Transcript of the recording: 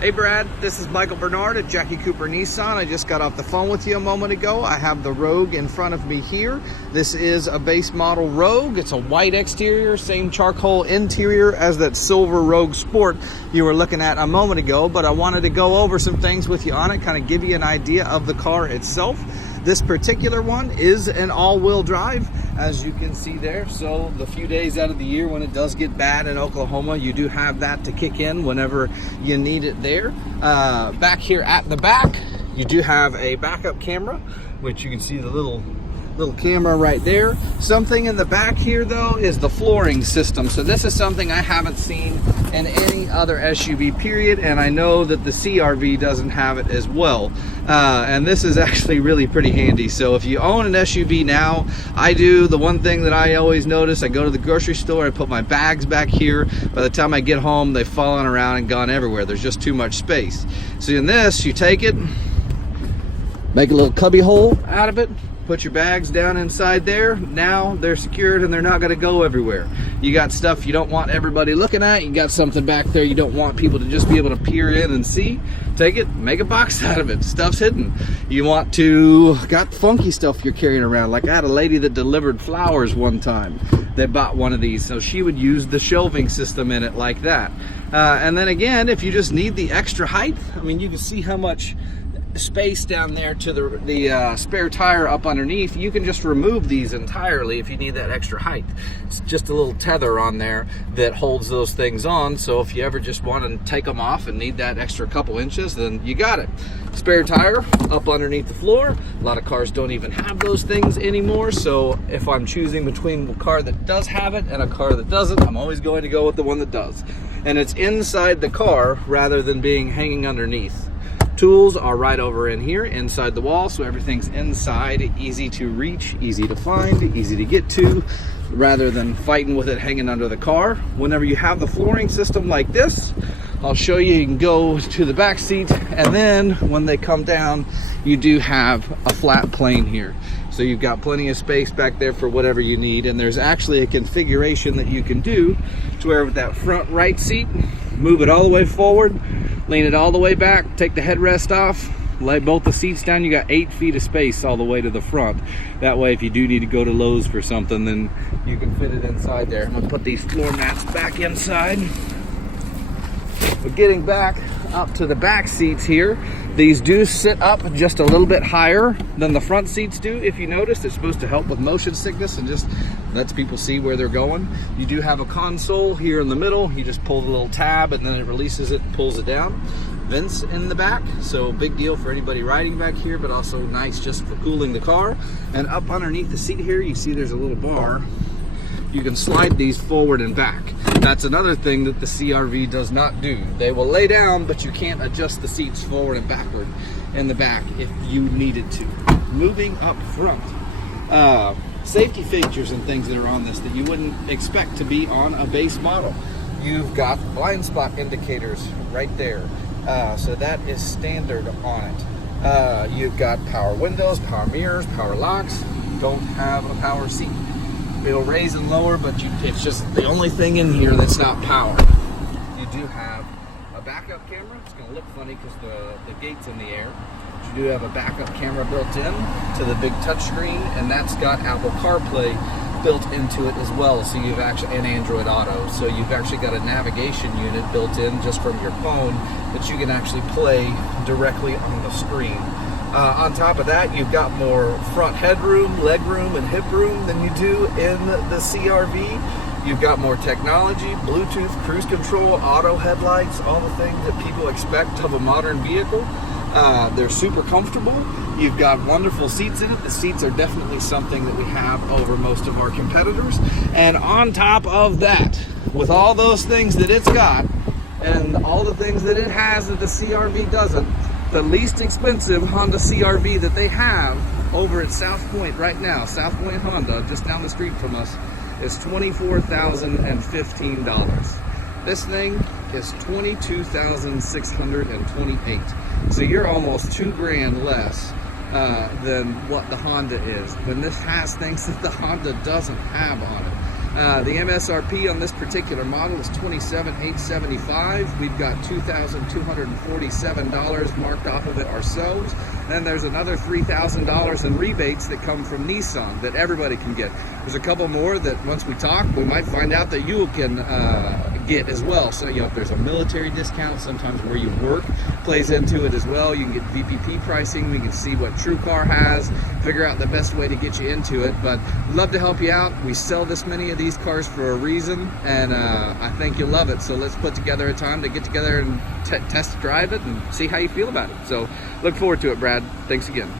Hey Brad, this is Michael Bernard at Jackie Cooper Nissan. I just got off the phone with you a moment ago. I have the Rogue in front of me here. This is a base model Rogue. It's a white exterior, same charcoal interior as that silver Rogue Sport you were looking at a moment ago, but I wanted to go over some things with you on it, kind of give you an idea of the car itself. This particular one is an all-wheel drive, as you can see there. So the few days out of the year when it does get bad in Oklahoma, you do have that to kick in whenever you need it there. Back here at the back, you do have a backup camera, which you can see the little camera right there. Something in the back here though is the flooring system. So this is something I haven't seen in any other SUV period, and I know that the CRV doesn't have it as well. And this is actually really pretty handy. So if you own an SUV now, I do, the one thing that I always notice, I go to the grocery store, I put my bags back here. By the time I get home, they've fallen around and gone everywhere. There's just too much space. So in this, you take it, make a little cubby hole out of it, put your bags down inside there. Now they're secured and they're not going to go everywhere. You got stuff you don't want everybody looking at. You got something back there you don't want people to just be able to peer in and see. Take it, make a box out of it. Stuff's hidden. You want to, got funky stuff you're carrying around. Like I had a lady that delivered flowers one time that bought one of these. So she would use the shelving system in it like that. And then again, if you just need the extra height, I mean, you can see how much space down there to the spare tire up underneath. You can just remove these entirely if you need that extra height. It's just a little tether on there that holds those things on, so if you ever just want to take them off and need that extra couple inches, then you got it. Spare tire up underneath the floor. A lot of cars don't even have those things anymore, so if I'm choosing between a car that does have it and a car that doesn't, I'm always going to go with the one that does. And it's inside the car rather than being hanging underneath. Tools are right over in here inside the wall, so everything's inside, easy to reach, easy to find, easy to get to, rather than fighting with it hanging under the car. Whenever you have the flooring system like this, I'll show you, you can go to the back seat, and then when they come down, you do have a flat plane here. So you've got plenty of space back there for whatever you need, and there's actually a configuration that you can do to where with that front right seat, move it all the way forward, lean it all the way back, take the headrest off, lay both the seats down. You got 8 feet of space all the way to the front. That way, if you do need to go to Lowe's for something, then you can fit it inside there. I'm gonna put these floor mats back inside. But getting back up to the back seats here, these do sit up just a little bit higher than the front seats do. If you notice, it's supposed to help with motion sickness and just lets people see where they're going. You do have a console here in the middle. You just pull the little tab and then it releases it and pulls it down. Vents in the back, so big deal for anybody riding back here, but also nice just for cooling the car. And up underneath the seat here, you see there's a little bar. You can slide these forward and back. That's another thing that the CRV does not do. They will lay down, but you can't adjust the seats forward and backward in the back if you needed to. Moving up front, safety features and things that are on this that you wouldn't expect to be on a base model. You've got blind spot indicators right there. So that is standard on it. You've got power windows, power mirrors, power locks. Don't have a power seat. It'll raise and lower, but it's just the only thing in here that's not power. You do have a backup camera. It's going to look funny because the gate's in the air. But you do have a backup camera built in to the big touchscreen, and that's got Apple CarPlay built into it as well. So you've actually, and Android Auto. So you've actually got a navigation unit built in just from your phone that you can actually play directly on the screen. On top of that, you've got more front headroom, leg room, and hip room than you do in the CRV. You've got more technology, Bluetooth, cruise control, auto headlights, all the things that people expect of a modern vehicle. They're super comfortable. You've got wonderful seats in it. The seats are definitely something that we have over most of our competitors. And on top of that, with all those things that it's got, and all the things that it has that the CRV doesn't, the least expensive Honda CRV that they have over at South Point right now, South Point Honda, just down the street from us, is $24,015. This thing is $22,628. So you're almost $2,000 less than what the Honda is. When this has things that the Honda doesn't have on it. The MSRP on this particular model is $27,875. We've got $2,247 marked off of it ourselves. Then there's another $3,000 in rebates that come from Nissan that everybody can get. There's a couple more that once we talk, we might find out that you can get as well. So, if there's a military discount, sometimes where you work plays into it as well. You can get VPP pricing. We can see what TrueCar has, figure out the best way to get you into it. But we'd love to help you out. We sell this many of these cars for a reason, and I think you'll love it. So let's put together a time to get together and test drive it and see how you feel about it. So look forward to it, Brad. Thanks again.